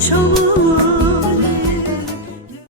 愁。